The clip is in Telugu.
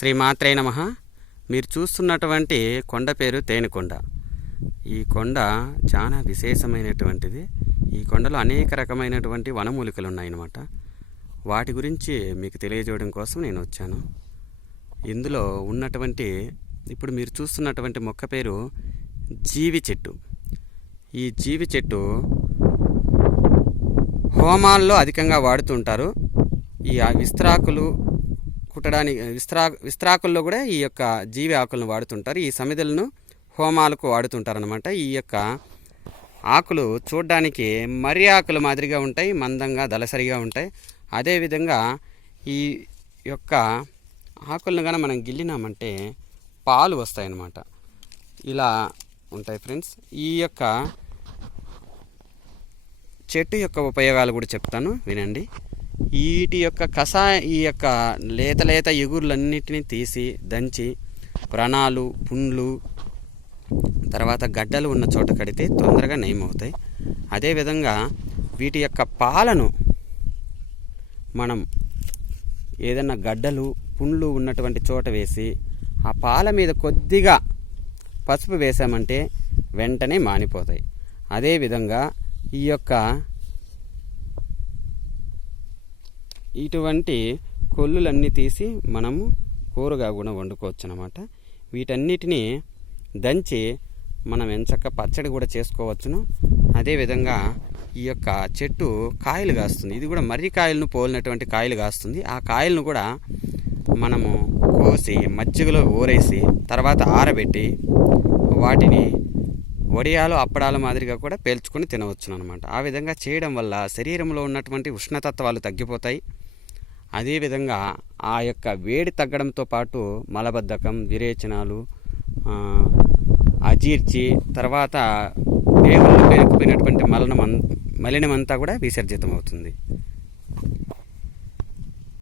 శ్రీమాత్రే నమః. మీరు చూస్తున్నటువంటి కొండ పేరు తేనెకొండ. ఈ కొండ చాలా విశేషమైనటువంటిది. ఈ కొండలో అనేక రకమైనటువంటి వనమూలికలు ఉన్నాయన్నమాట. వాటి గురించి మీకు తెలియజేయడం కోసం నేను వచ్చాను. ఇందులో ఉన్నటువంటి ఇప్పుడు మీరు చూస్తున్నటువంటి మొక్క పేరు జీవి చెట్టు. ఈ జీవి చెట్టు హోమాల్లో అధికంగా వాడుతుంటారు. ఈ విస్తరాకులు కుట్టడానికి విస్తరాకుల్లో కూడా ఈ యొక్క జీవి ఆకులను వాడుతుంటారు. ఈ సమిధులను హోమాలకు వాడుతుంటారనమాట. ఈ యొక్క ఆకులు చూడడానికి మర్రి ఆకులు మాదిరిగా ఉంటాయి, మందంగా దళసరిగా ఉంటాయి. అదేవిధంగా ఈ యొక్క ఆకులను కానీ మనం గిల్లినామంటే పాలు వస్తాయన్నమాట. ఇలా ఉంటాయి ఫ్రెండ్స్. ఈ యొక్క చెట్టు యొక్క ఉపయోగాలు కూడా చెప్తాను, వినండి. వీటి యొక్క ఈ యొక్క లేత ఎగురులన్నిటినీ తీసి దంచి వ్రణాలు, పుండ్లు, తర్వాత గడ్డలు ఉన్న చోట కడితే తొందరగా నయమవుతాయి. అదేవిధంగా వీటి యొక్క పాలను మనం ఏదైనా గడ్డలు, పుండ్లు ఉన్నటువంటి చోట వేసి ఆ పాల మీద కొద్దిగా పసుపు వేసామంటే వెంటనే మానిపోతాయి. అదేవిధంగా ఈ యొక్క ఇటువంటి కొల్లులన్నీ తీసి మనము కూరగా కూడా వండుకోవచ్చు అన్నమాట. వీటన్నిటినీ దంచి మనం ఎంచక్క పచ్చడి కూడా చేసుకోవచ్చును. అదేవిధంగా ఈ యొక్క చెట్టు కాయలు కాస్తుంది. ఇది కూడా మర్రి కాయలను పోలినటువంటి కాయలు కాస్తుంది. ఆ కాయలను కూడా మనము కోసి మజ్జిగలో ఊరేసి తర్వాత ఆరబెట్టి వాటిని వడియాలు, అప్పడాల మాదిరిగా కూడా పేల్చుకొని తినవచ్చును అనమాట. ఆ విధంగా చేయడం వల్ల శరీరంలో ఉన్నటువంటి ఉష్ణతత్వాలు తగ్గిపోతాయి. అదేవిధంగా ఆ యొక్క వేడి తగ్గడంతో పాటు మలబద్ధకం, విరేచనాలు, అజీర్చి, తర్వాత పేగుల్లో పేరుకుపోయినటువంటి మలినమంతా కూడా విసర్జితం అవుతుంది.